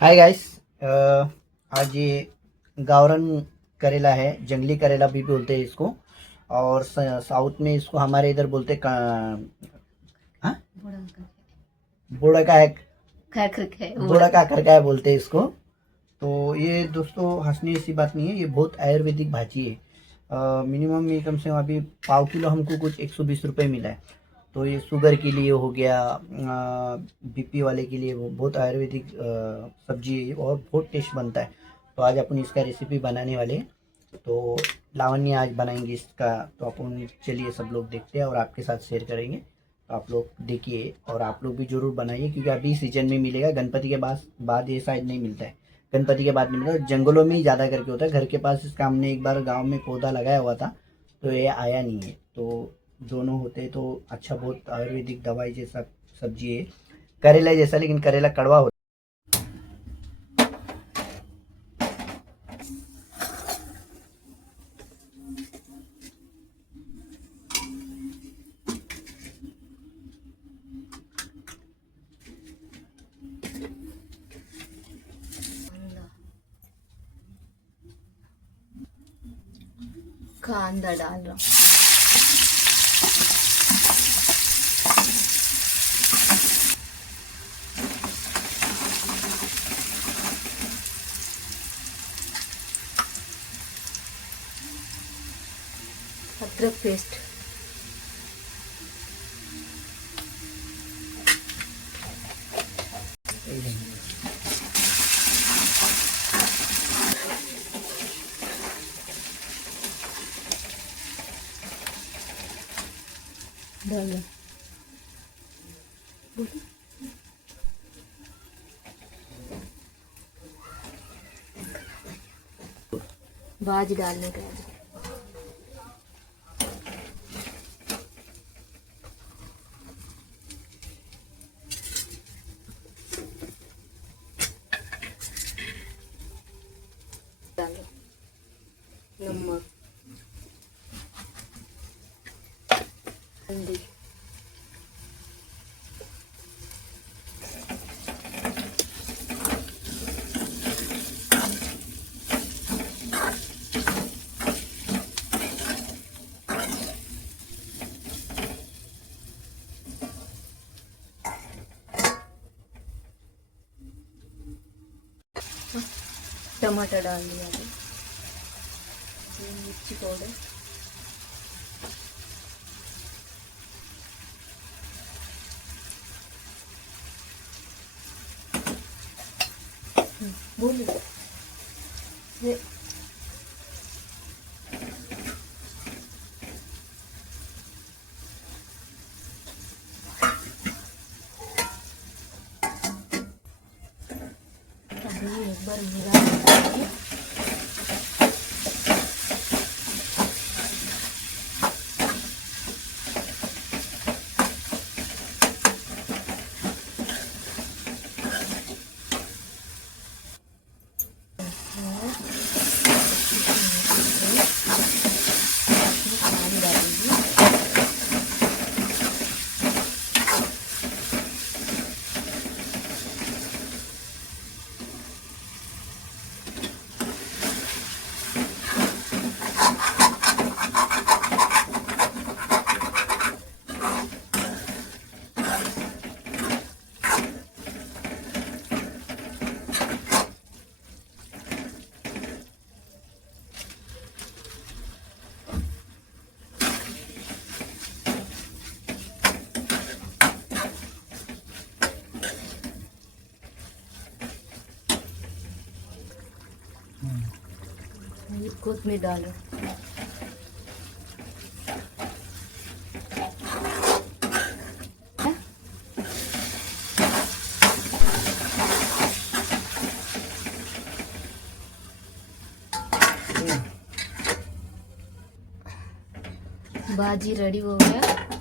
Hi guys. आज ये गावरन करेला है, जंगली करेला भी बोलते हैं इसको। और साउथ में इसको हमारे इधर बोलते हैं हाँ? बूढ़ा का है, बूढ़ा काकर का है बोलते हैं इसको। तो ये दोस्तों हंसने ऐसी बात नहीं है, ये बहुत आयुर्वेदिक भाजी है। मिनिमम ये कम से कम अभी पाव किलो हमको कुछ 120 रुपये मिला है। तो ये शुगर के लिए हो गया, बीपी वाले के लिए वो बहुत आयुर्वेदिक सब्जी है और बहुत टेस्ट बनता है। तो आज अपन इसका रेसिपी बनाने वाले हैं। तो लावण्य आज बनाएंगे इसका। तो अपन चलिए सब लोग देखते हैं और आपके साथ शेयर करेंगे। तो आप लोग देखिए और आप लोग भी ज़रूर बनाइए, क्योंकि अभी सीजन में मिलेगा। गणपति के बाद ये शायद नहीं मिलता है। गणपति के बाद नहीं मिलता, जंगलों में ही ज़्यादा करके होता है। घर के पास इसका हमने एक बार गाँव में पौधा लगाया हुआ था, तो ये आया नहीं है। तो दोनों होते तो अच्छा, बहुत आयुर्वेदिक दवाई जैसा सब्जी है, करेला जैसा, लेकिन करेला कड़वा होता कांदा डाल रहा हूँ। अदरक पेस्ट, डाल बाज डालने का है। डालो नमक, हल्दी, टमाटर डाल दिया, मिर्ची पाउडर, बोल ये एक बार मिला देंगे। कोथिमीर डालो, भाजी रेडी हो गया।